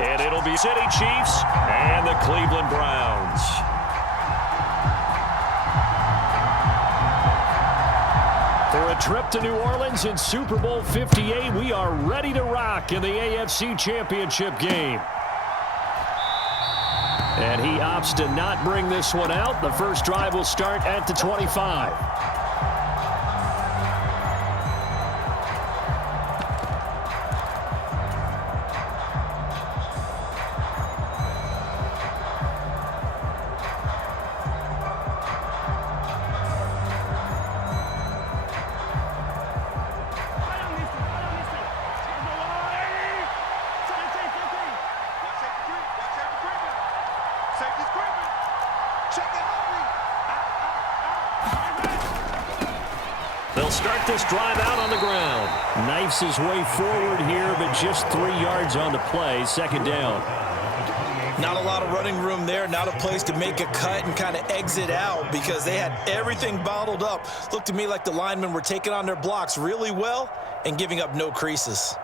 And it'll be City Chiefs and the Cleveland Browns. For a trip to New Orleans in Super Bowl 58, we are ready to rock in the AFC Championship game. And he opts to not bring this one out. The first drive will start at the 25. They'll start this drive out on the ground. Knifes his way forward here, but just 3 yards on the play. Second down. Not a lot of running room there. Not a place to make a cut and kind of exit out because they had everything bottled up. Looked to me like the linemen were taking on their blocks really well and giving up no creases.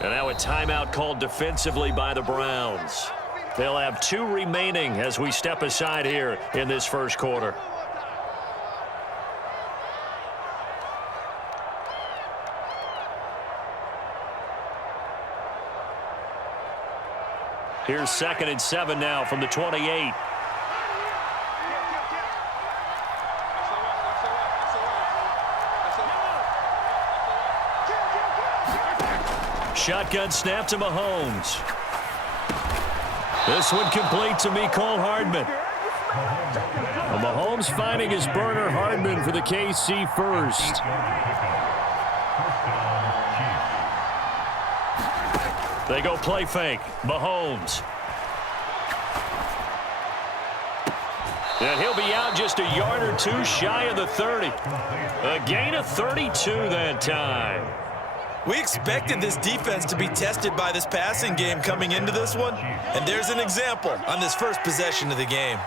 And now a timeout called defensively by the Browns. They'll have 2 remaining as we step aside here in this first quarter. Here's 2nd and 7 now from the 28. Shotgun snap to Mahomes. This one complete to Mecole Hardman. Well, Mahomes finding his burner Hardman for the KC first. They go play fake. Mahomes. And he'll be out just a yard or 2 shy of the 30. A gain of 32 that time. We expected this defense to be tested by this passing game coming into this one, and there's an example on this first possession of the game.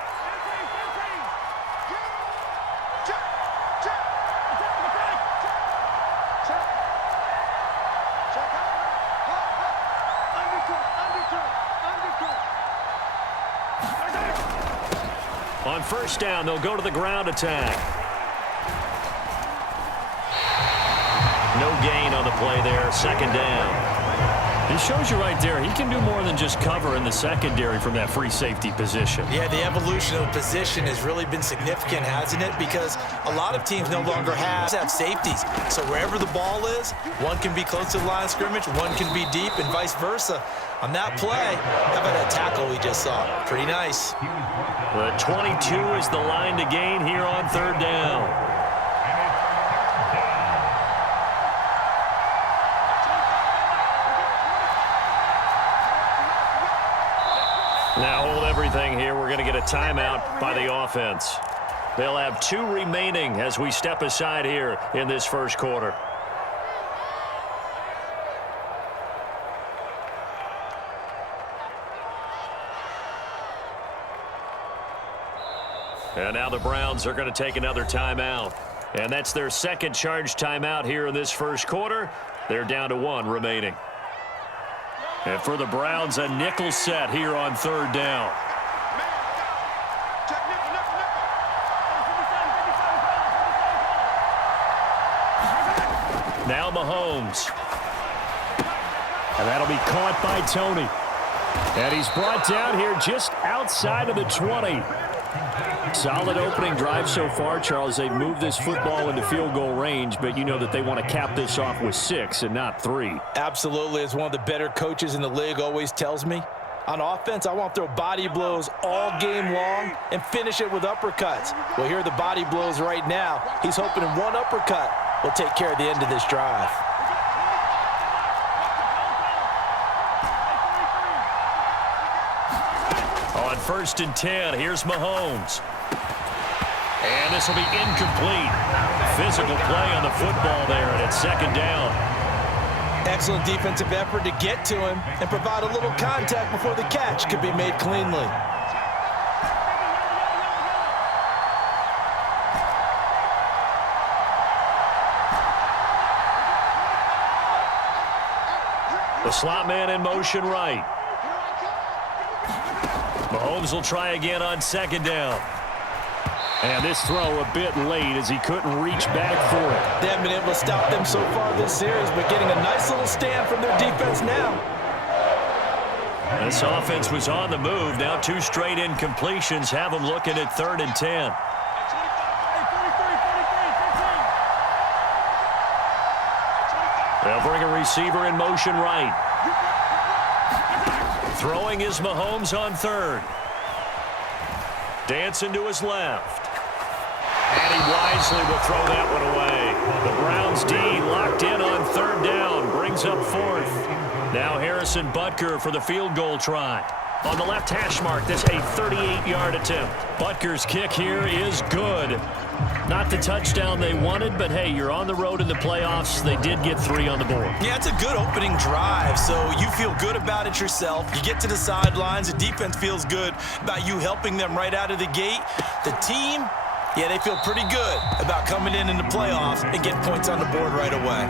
On first down, they'll go to the ground attack. No gain on the play there. Second down. It shows you right there, he can do more than just cover in the secondary from that free safety position. Yeah, the evolution of the position has really been significant, hasn't it? Because a lot of teams no longer have safeties. So wherever the ball is, one can be close to the line of scrimmage, one can be deep, and vice versa. On that play, how about that tackle we just saw? Pretty nice. The 22 is the line to gain here on third down. Now hold everything here. We're going to get a timeout by the offense. They'll have 2 remaining as we step aside here in this first quarter. And now the Browns are going to take another timeout. And that's their second charge timeout here in this first quarter. They're down to 1 remaining. And for the Browns, a nickel set here on third down. Now Mahomes. And that'll be caught by Tony. And he's brought down here just outside of the 20. Solid opening drive so far, Charles. They've moved this football into field goal range, but you know that they want to cap this off with 6 and not 3. Absolutely. As one of the better coaches in the league always tells me, on offense, I want to throw body blows all game long and finish it with uppercuts. Well, here are the body blows right now. He's hoping in one uppercut will take care of the end of this drive. On 1st and 10, here's Mahomes. And this will be incomplete. Physical play on the football there, and it's second down. Excellent defensive effort to get to him and provide a little contact before the catch could be made cleanly. The slot man in motion right. Mahomes will try again on second down. And this throw a bit late as he couldn't reach back for it. They haven't been able to stop them so far this series, but getting a nice little stand from their defense now. This offense was on the move. Now 2 straight incompletions have them looking at 3rd and 10. They'll bring a receiver in motion right. Throwing is Mahomes on 3rd. Dancing to his left. And he wisely will throw that one away. The Browns D locked in on 3rd down. Brings up 4th. Now Harrison Butker for the field goal try. On the left hash mark, this a 38-yard attempt. Butker's kick here is good. Not the touchdown they wanted, but hey, you're on the road in the playoffs. They did get 3 on the board. Yeah, it's a good opening drive, so you feel good about it yourself. You get to the sidelines. The defense feels good about you helping them right out of the gate. The team, yeah, they feel pretty good about coming in the playoffs and getting points on the board right away.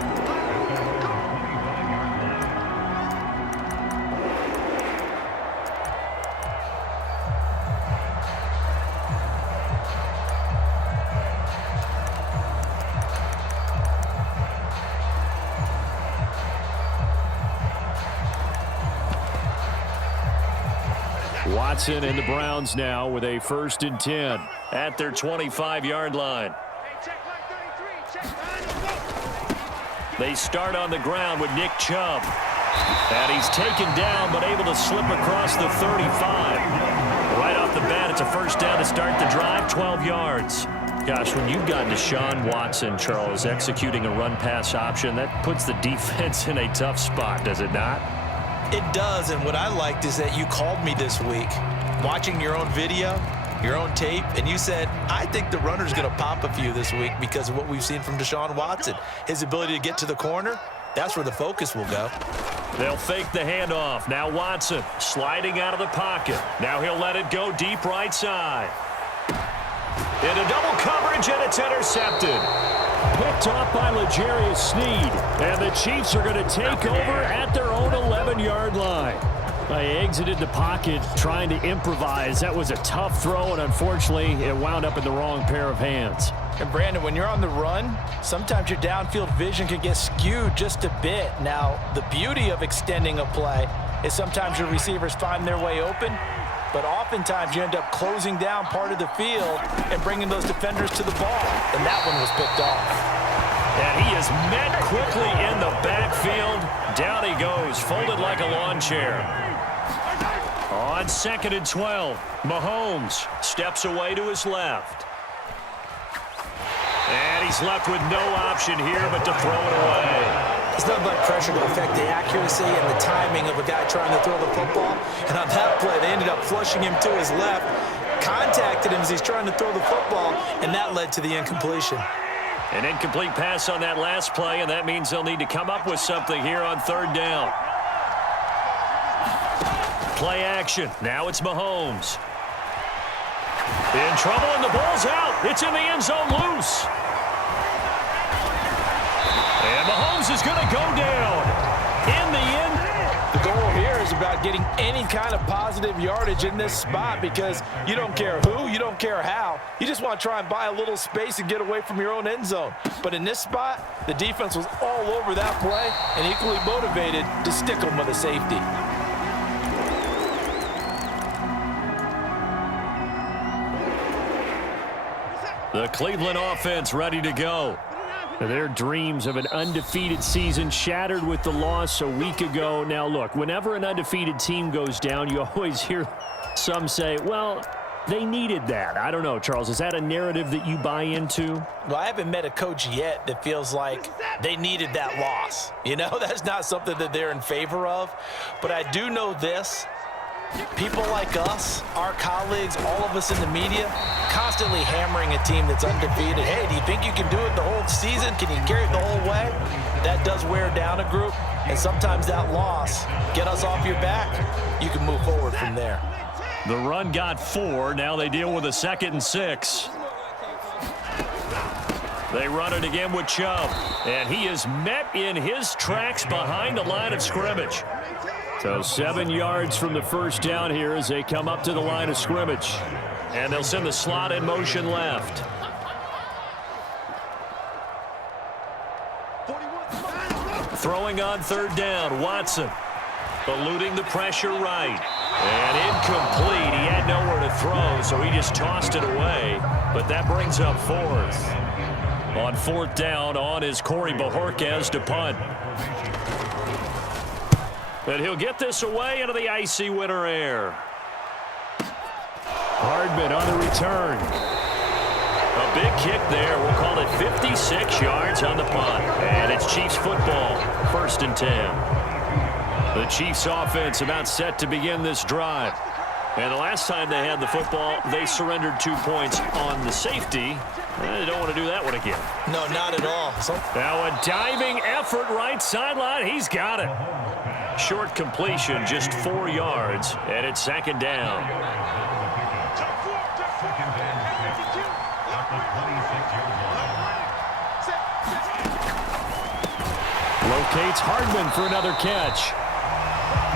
Watson and the Browns now with a 1st and 10 at their 25-yard line. They start on the ground with Nick Chubb. And he's taken down but able to slip across the 35. Right off the bat, it's a 1st down to start the drive, 12 yards. Gosh, when you've got Deshaun Watson, Charles, executing a run-pass option, that puts the defense in a tough spot, does it not? It does, and what I liked is that you called me this week, watching your own video, your own tape, and you said, I think the runner's going to pop a few this week because of what we've seen from Deshaun Watson. His ability to get to the corner, that's where the focus will go. They'll fake the handoff. Now Watson sliding out of the pocket. Now he'll let it go deep right side. Into double coverage, and it's intercepted. Picked off by L'Jarius Sneed. And the Chiefs are going to take over at their own 11-yard line. They exited the pocket trying to improvise. That was a tough throw, and unfortunately, it wound up in the wrong pair of hands. And Brandon, when you're on the run, sometimes your downfield vision can get skewed just a bit. Now, the beauty of extending a play is sometimes your receivers find their way open, but oftentimes you end up closing down part of the field and bringing those defenders to the ball, and that one was picked off. And he is met quickly in the backfield. Down he goes, folded like a lawn chair. On 2nd and 12, Mahomes steps away to his left. And he's left with no option here but to throw it away. It's not like pressure to affect the accuracy and the timing of a guy trying to throw the football. And on that play, they ended up flushing him to his left, contacted him as he's trying to throw the football, and that led to the incompletion. An incomplete pass on that last play, and that means they'll need to come up with something here on 3rd down. Play action. Now it's Mahomes. In trouble, and the ball's out. It's in the end zone loose. And Mahomes is going to go down. In the end. The goal here is about getting any kind of positive yardage in this spot because you don't care who, you don't care how. You just want to try and buy a little space and get away from your own end zone. But in this spot, the defense was all over that play and equally motivated to stick them with a safety. The Cleveland offense ready to go. Their dreams of an undefeated season shattered with the loss a week ago. Now, look, whenever an undefeated team goes down, you always hear some say, well, they needed that. I don't know, Charles. Is that a narrative that you buy into? Well, I haven't met a coach yet that feels like they needed that loss. You know, that's not something that they're in favor of. But I do know this. People like us, our colleagues, all of us in the media, constantly hammering a team that's undefeated. Hey, do you think you can do it the whole season? Can you carry it the whole way? That does wear down a group, and sometimes that loss, get us off your back, you can move forward from there. The run got 4. Now they deal with a 2nd and 6. They run it again with Chubb. And he is met in his tracks behind the line of scrimmage. So 7 yards from the first down here as they come up to the line of scrimmage. And they'll send the slot in motion left. Throwing on third down, Watson. Eluding the pressure right. And incomplete. He had nowhere to throw, so he just tossed it away. But that brings up fourth. On fourth down, on is Corey Bojorquez to punt. And he'll get this away into the icy winter air. Hardman on the return. A big kick there. We'll call it 56 yards on the punt. And it's Chiefs football, 1st and 10. The Chiefs offense about set to begin this drive. And the last time they had the football, they surrendered 2 points on the safety. They don't want to do that one again. No, not at all. Now a diving effort right sideline. He's got it. Short completion, just 4 yards, and it's 2nd down. Locates Hardman for another catch.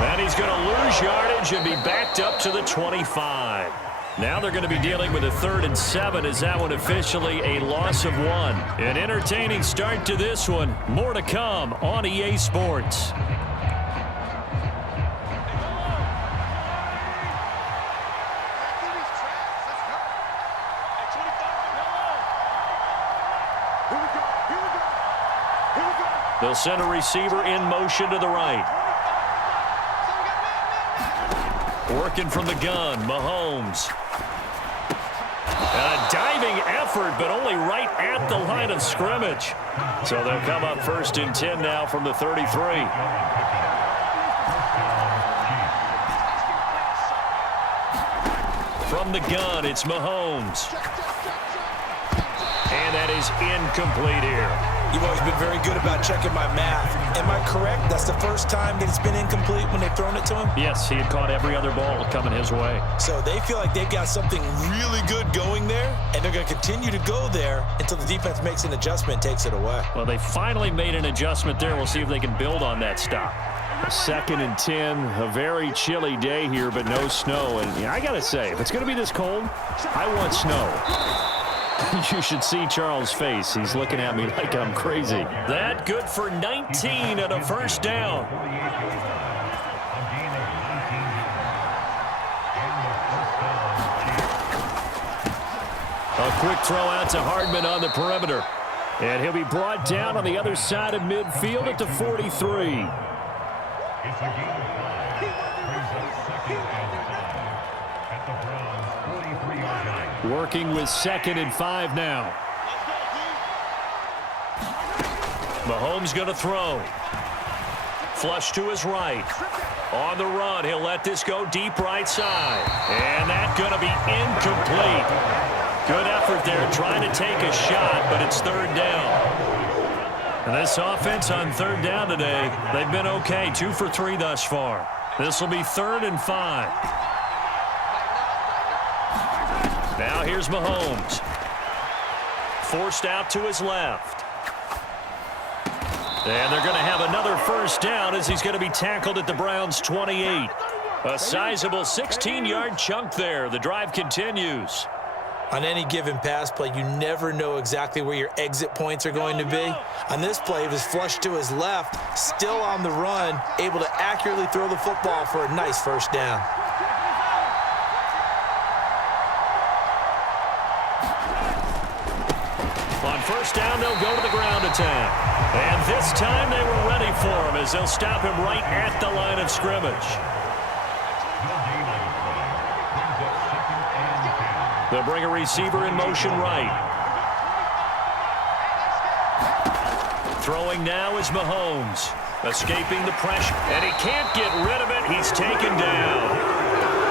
And he's going to lose yardage and be backed up to the 25. Now they're going to be dealing with a 3rd and 7 as that one officially a loss of 1. An entertaining start to this one. More to come on EA Sports. They'll send a receiver in motion to the right. Working from the gun, Mahomes. And a diving effort, but only right at the line of scrimmage. So they'll come up 1st and 10 now from the 33. From the gun, it's Mahomes. And that is incomplete here. You've always been very good about checking my math. Am I correct? That's the first time that it's been incomplete when they've thrown it to him? Yes, he had caught every other ball coming his way. So they feel like they've got something really good going there, and they're going to continue to go there until the defense makes an adjustment and takes it away. Well, they finally made an adjustment there. We'll see if they can build on that stop. 2nd and 10, a very chilly day here, but no snow. And I got to say, if it's going to be this cold, I want snow. You should see Charles' face. He's looking at me like I'm crazy. That good for 19 and a 1st down. A quick throw out to Hardman on the perimeter. And he'll be brought down on the other side of midfield at the 43. Working with 2nd and 5 now. Mahomes going to throw. Flush to his right. On the run, he'll let this go deep right side. And that's going to be incomplete. Good effort there trying to take a shot, but it's 3rd down. And this offense on 3rd down today, they've been okay. 2 for 3 thus far. This will be 3rd and 5. Now here's Mahomes. Forced out to his left. And they're going to have another 1st down as he's going to be tackled at the Browns' 28. A sizable 16-yard chunk there. The drive continues. On any given pass play, you never know exactly where your exit points are going to be. On this play, it was flushed to his left, still on the run, able to accurately throw the football for a nice 1st down. On 1st down, they'll go to the ground attack. And this time they were ready for him as they'll stop him right at the line of scrimmage. They'll bring a receiver in motion right. Throwing now is Mahomes. Escaping the pressure. And he can't get rid of it. He's taken down.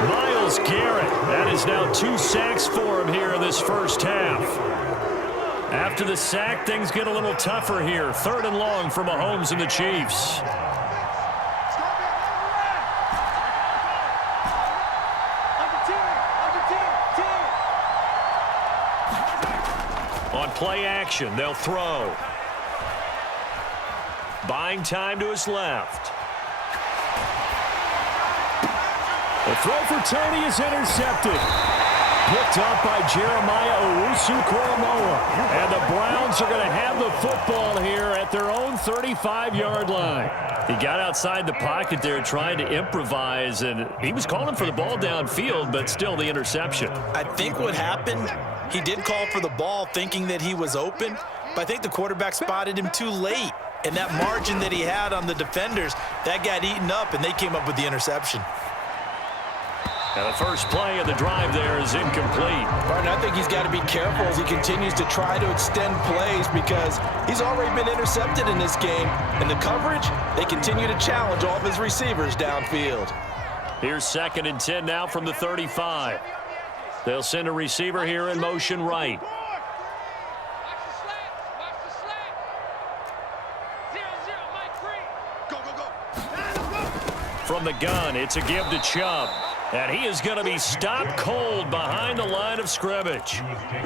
Myles Garrett. That is now 2 sacks for him here in this 1st half. After the sack, things get a little tougher here. 3rd and long for Mahomes and the Chiefs. On play action. They'll throw. Buying time to his left. The throw for Tony is intercepted. Picked up by Jeremiah Owusu-Koramoah. And the Browns are going to have the football here at their own 35-yard line. He got outside the pocket there trying to improvise, and he was calling for the ball downfield, but still the interception. I think what happened, he did call for the ball thinking that he was open, but I think the quarterback spotted him too late. And that margin that he had on the defenders, that got eaten up, and they came up with the interception. Now the first play of the drive there is incomplete. Martin, I think he's got to be careful as he continues to try to extend plays because he's already been intercepted in this game. And the coverage, they continue to challenge all of his receivers downfield. Here's 2nd and 10 now from the 35. They'll send a receiver here in motion right. From the gun, it's a give to Chubb. And he is going to be stopped cold behind the line of scrimmage.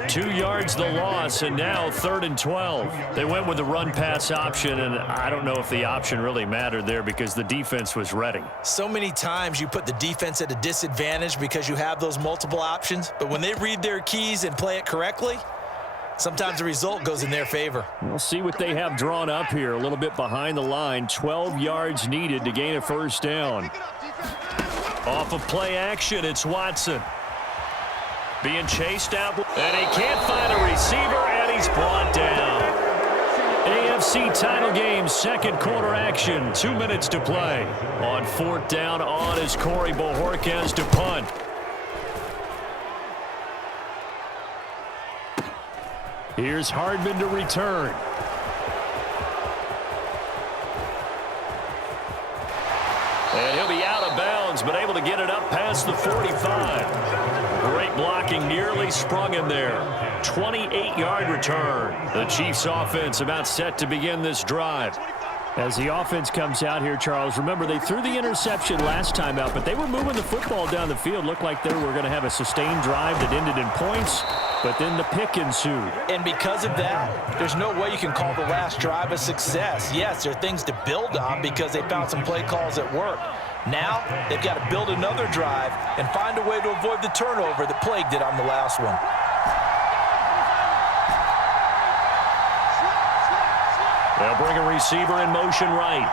2 yards the loss, and now 3rd and 12. They went with the run-pass option, and I don't know if the option really mattered there because the defense was ready. So many times you put the defense at a disadvantage because you have those multiple options, but when they read their keys and play it correctly, sometimes the result goes in their favor. We'll see what they have drawn up here. A little bit behind the line. 12 yards needed to gain a first down. Off of play action, it's Watson. Being chased out, and he can't find a receiver, and he's brought down. AFC title game, 2nd quarter action, 2 minutes to play. On 4th down on is Corey Bojorquez to punt. Here's Hardman to return. And he'll be out of bounds, but able to get it up past the 45. Great blocking, nearly sprung him there. 28-yard return. The Chiefs offense about set to begin this drive. As the offense comes out here, Charles, remember they threw the interception last time out, but they were moving the football down the field. Looked like they were going to have a sustained drive that ended in points, but then the pick ensued. And because of that, there's no way you can call the last drive a success. Yes, there are things to build on because they found some play calls that work. Now, they've got to build another drive and find a way to avoid the turnover that plagued it on the last one. They'll bring a receiver in motion right.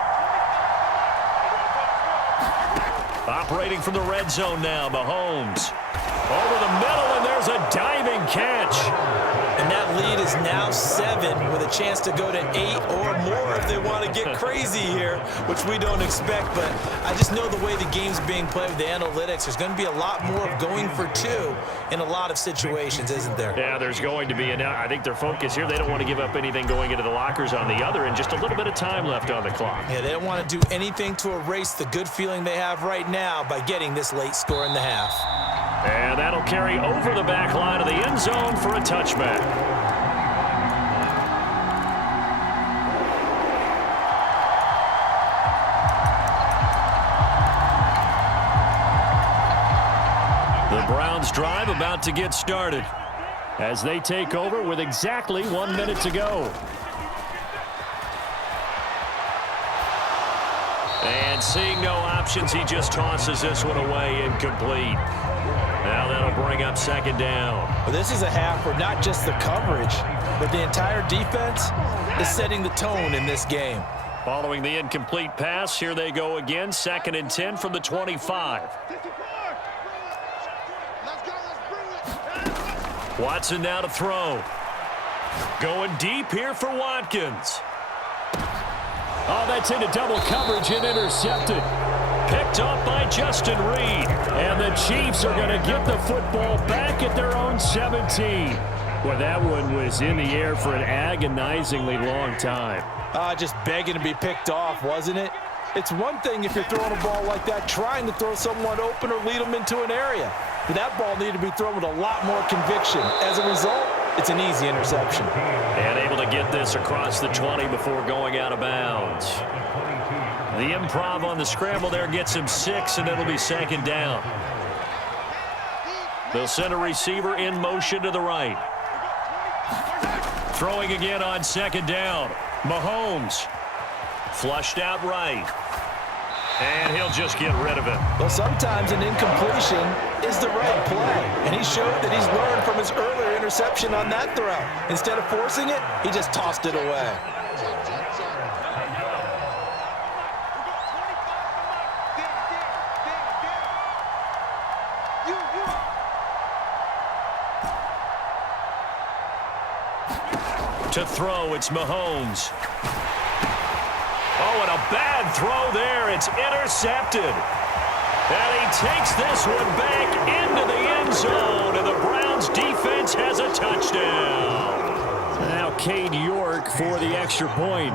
Operating from the red zone now, Mahomes. Over the middle, and there's a diving catch. And that lead is now 7 with a chance to go to 8 or more if they want to get crazy here, which we don't expect. But I just know the way the game's being played with the analytics, there's going to be a lot more of going for 2 in a lot of situations, isn't there? Yeah, there's going to be. And I think their focus here, they don't want to give up anything going into the lockers on the other, and just a little bit of time left on the clock. Yeah, they don't want to do anything to erase the good feeling they have right now by getting this late score in the half. And that'll carry over the back line of the end zone for a touchback. The Browns drive about to get started as they take over with exactly 1 minute to go. And seeing no options, he just tosses this one away, incomplete. Now that'll bring up 2nd down. Well, this is a half where not just the coverage, but the entire defense is setting the tone in this game. Following the incomplete pass, here they go again. 2nd and 10 from the 25. Watson now to throw. Going deep here for Watkins. Oh, that's into double coverage and intercepted. Picked up by Justin Reed. And the Chiefs are going to get the football back at their own 17. Well, that one was in the air for an agonizingly long time. Just begging to be picked off, wasn't it? It's one thing if you're throwing a ball like that, trying to throw someone open or lead them into an area. But that ball needed to be thrown with a lot more conviction. As a result, it's an easy interception. And able to get this across the 20 before going out of bounds. The improv on the scramble there gets him 6, and it'll be 2nd down. They'll send a receiver in motion to the right. Throwing again on second down. Mahomes. Flushed out right. And he'll just get rid of it. Well, sometimes an incompletion is the right play. And he showed that he's learned from his earlier interception on that throw. Instead of forcing it, he just tossed it away. To throw, it's Mahomes. Oh, and a bad throw there. It's intercepted. And he takes this one back into the end zone, and the Browns defense has a touchdown. Now Cade York for the extra point.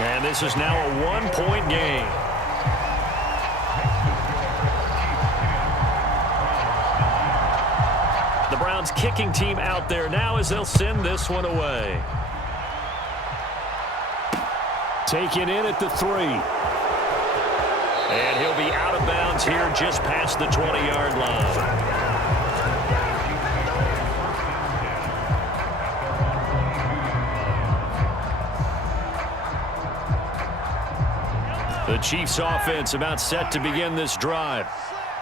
And this is now a one-point game. The Browns kicking team out there now as they'll send this one away. Taken in at the 3. And he'll be out of bounds here just past the 20-yard line. The Chiefs offense about set to begin this drive.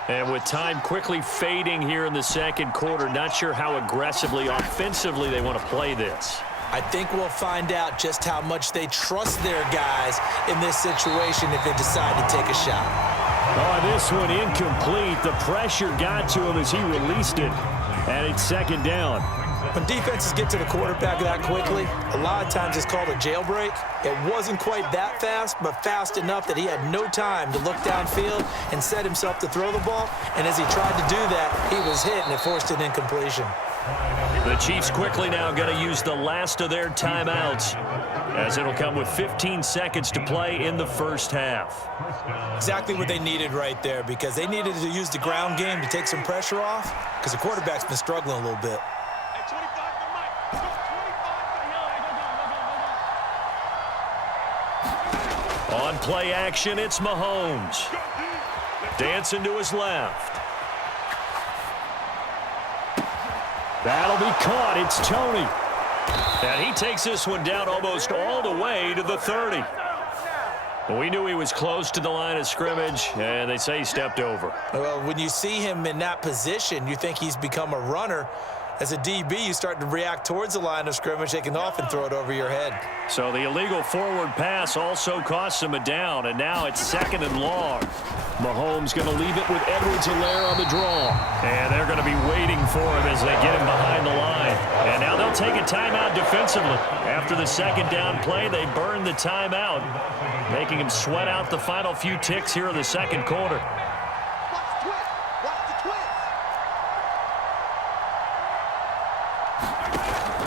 And with time quickly fading here in the second quarter, not sure how aggressively, offensively they want to play this. I think we'll find out just how much they trust their guys in this situation if they decide to take a shot. Oh, this one incomplete. The pressure got to him as he released it. And it's second down. When defenses get to the quarterback that quickly, a lot of times it's called a jailbreak. It wasn't quite that fast, but fast enough that he had no time to look downfield and set himself to throw the ball. And as he tried to do that, he was hit, and it forced an incompletion. The Chiefs quickly now going to use the last of their timeouts, as it'll come with 15 seconds to play in the first half. Exactly what they needed right there, because they needed to use the ground game to take some pressure off, because the quarterback's been struggling a little bit. On play action, it's Mahomes. Dancing to his left. That'll be caught. It's Tony. And he takes this one down almost all the way to the 30. We knew he was close to the line of scrimmage, and they say he stepped over. Well, when you see him in that position, you think he's become a runner. As a DB, you start to react towards the line of scrimmage. They can often throw it over your head. So the illegal forward pass also costs him a down, and now it's second and long. Mahomes going to leave it with Edwards-Helaire on the draw. And they're going to be waiting for him as they get him behind the line. And now they'll take a timeout defensively. After the second down play, they burn the timeout, making him sweat out the final few ticks here in the second quarter.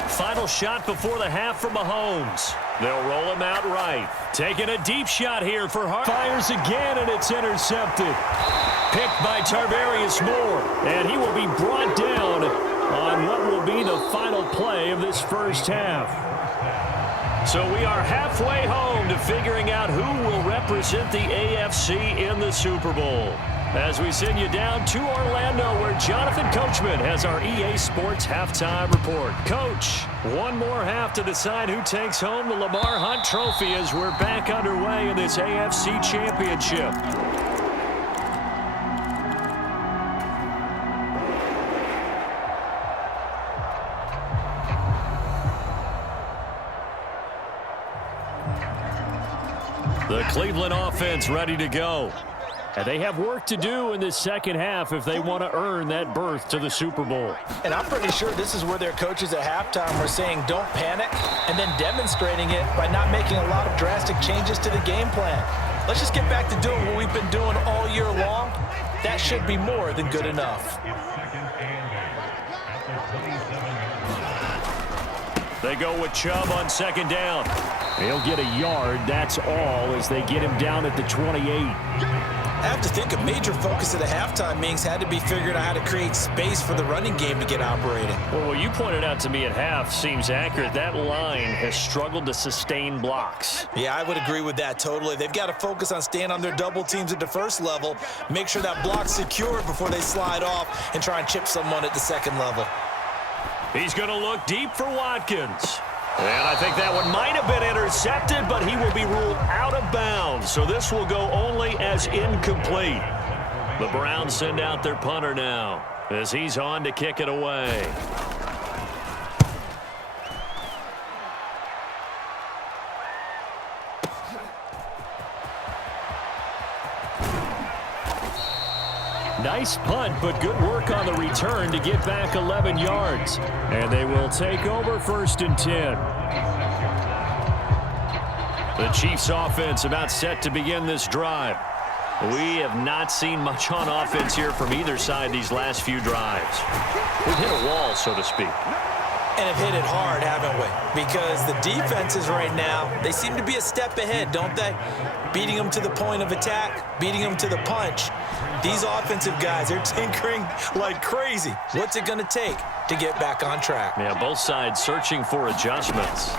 Final shot before the half for Mahomes. They'll roll him out right. Taking a deep shot here for Hart. Fires again, and it's intercepted. Picked by Tarvarius Moore. And he will be brought down on what will be the final play of this first half. So we are halfway home to figuring out who will represent the AFC in the Super Bowl. As we send you down to Orlando, where Jonathan Coachman has our EA Sports halftime report. Coach, one more half to decide who takes home the Lamar Hunt Trophy as we're back underway in this AFC Championship. The Cleveland offense ready to go. And they have work to do in this second half if they want to earn that berth to the Super Bowl. And I'm pretty sure this is where their coaches at halftime were saying don't panic, and then demonstrating it by not making a lot of drastic changes to the game plan. Let's just get back to doing what we've been doing all year long. That should be more than good enough. They go with Chubb on second down. He'll get a yard, that's all, as they get him down at the 28. I have to think a major focus of the halftime meetings had to be figuring out how to create space for the running game to get operating. Well, what you pointed out to me at half seems accurate. That line has struggled to sustain blocks. Yeah, I would agree with that totally. They've got to focus on staying on their double teams at the first level, make sure that block's secured before they slide off and try and chip someone at the second level. He's going to look deep for Watkins. And I think that one might have been intercepted, but he will be ruled out of bounds. So this will go only as incomplete. The Browns send out their punter now as he's on to kick it away. Nice punt, but good work on the return to get back 11 yards. And they will take over 1st and 10. The Chiefs offense about set to begin this drive. We have not seen much on offense here from either side these last few drives. We've hit a wall, so to speak. And have hit it hard, haven't we? Because the defenses right now, they seem to be a step ahead, don't they? Beating them to the point of attack, beating them to the punch. These offensive guys, they're tinkering like crazy. What's it going to take to get back on track? Yeah, both sides searching for adjustments.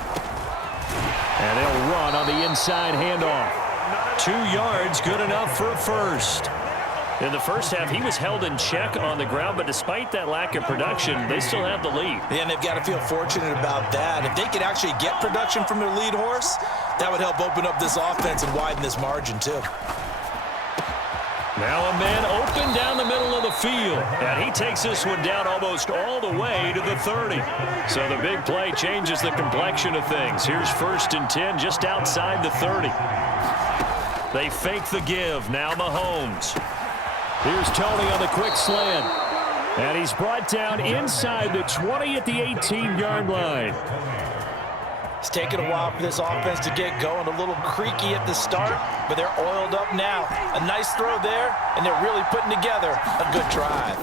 And they'll run on the inside handoff. 2 yards, good enough for a first. In the first half, he was held in check on the ground, but despite that lack of production, they still have the lead. Yeah, and they've got to feel fortunate about that. If they could actually get production from their lead horse, that would help open up this offense and widen this margin too. Now a man open down the middle of the field, and he takes this one down almost all the way to the 30. So the big play changes the complexion of things. Here's 1st and 10 just outside the 30. They fake the give. Now Mahomes. Here's Tony on the quick slant. And he's brought down inside the 20 at the 18-yard line. It's taken a while for this offense to get going. A little creaky at the start, but they're oiled up now. A nice throw there, and they're really putting together a good drive.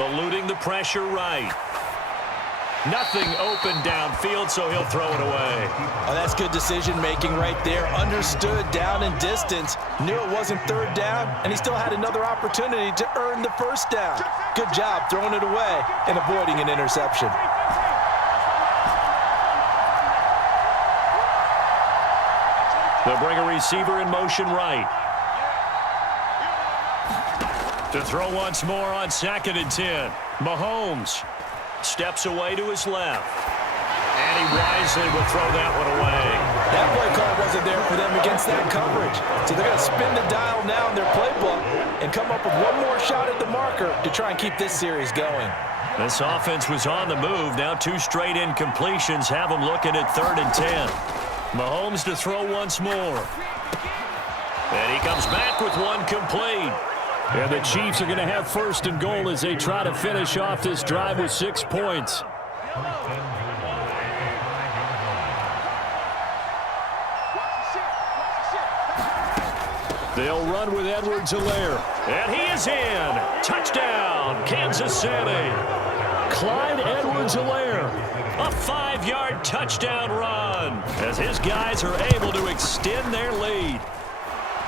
Eluding the pressure right. Nothing open downfield, so he'll throw it away. Oh, that's good decision-making right there. Understood down and distance. Knew it wasn't 3rd down, and he still had another opportunity to earn the 1st down. Good job throwing it away and avoiding an interception. They'll bring a receiver in motion right. To throw once more on 2nd and 10. Mahomes steps away to his left. And he wisely will throw that one away. That play call wasn't there for them against that coverage. So they're going to spin the dial now in their playbook and come up with one more shot at the marker to try and keep this series going. This offense was on the move. Now 2 straight incompletions have them looking at 3rd and 10. Mahomes to throw once more. And he comes back with one complete. And the Chiefs are going to have 1st and goal as they try to finish off this drive with 6 points. They'll run with Edwards-Helaire. And he is in. Touchdown, Kansas City. Clyde Edwards-Helaire. A 5-yard touchdown run as his guys are able to extend their lead.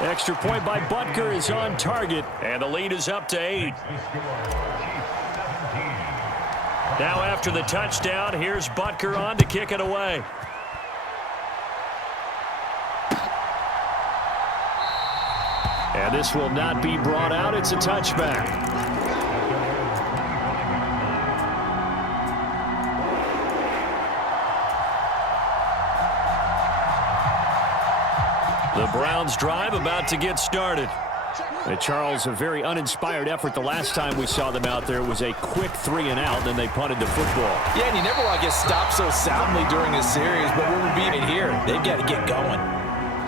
Extra point by Butker is on target, and the lead is up to 8. Now after the touchdown, here's Butker on to kick it away. And this will not be brought out. It's a touchback. The Browns drive about to get started. And Charles, a very uninspired effort. The last time we saw them out there was a quick 3 and out, then they punted the football. Yeah, and you never want to get stopped so soundly during a series, but we're being here. They've got to get going.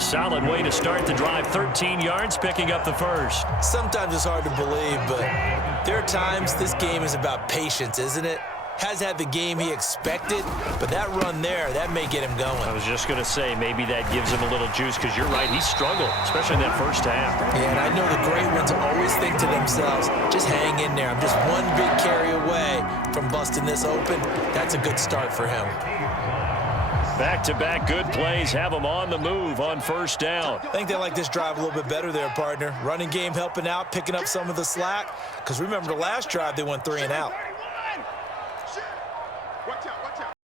Solid way to start the drive. 13 yards, picking up the 1st. Sometimes it's hard to believe, but there are times this game is about patience, isn't it? Has had the game he expected, but that run there, that may get him going. I was just going to say, maybe that gives him a little juice, because you're right, he struggled, especially in that first half. Yeah, and I know the great ones always think to themselves, just hang in there. I'm just one big carry away from busting this open. That's a good start for him. Back-to-back good plays have them on the move on first down. I think they like this drive a little bit better there, partner. Running game helping out, picking up some of the slack. Because remember, the last drive they went 3 and out.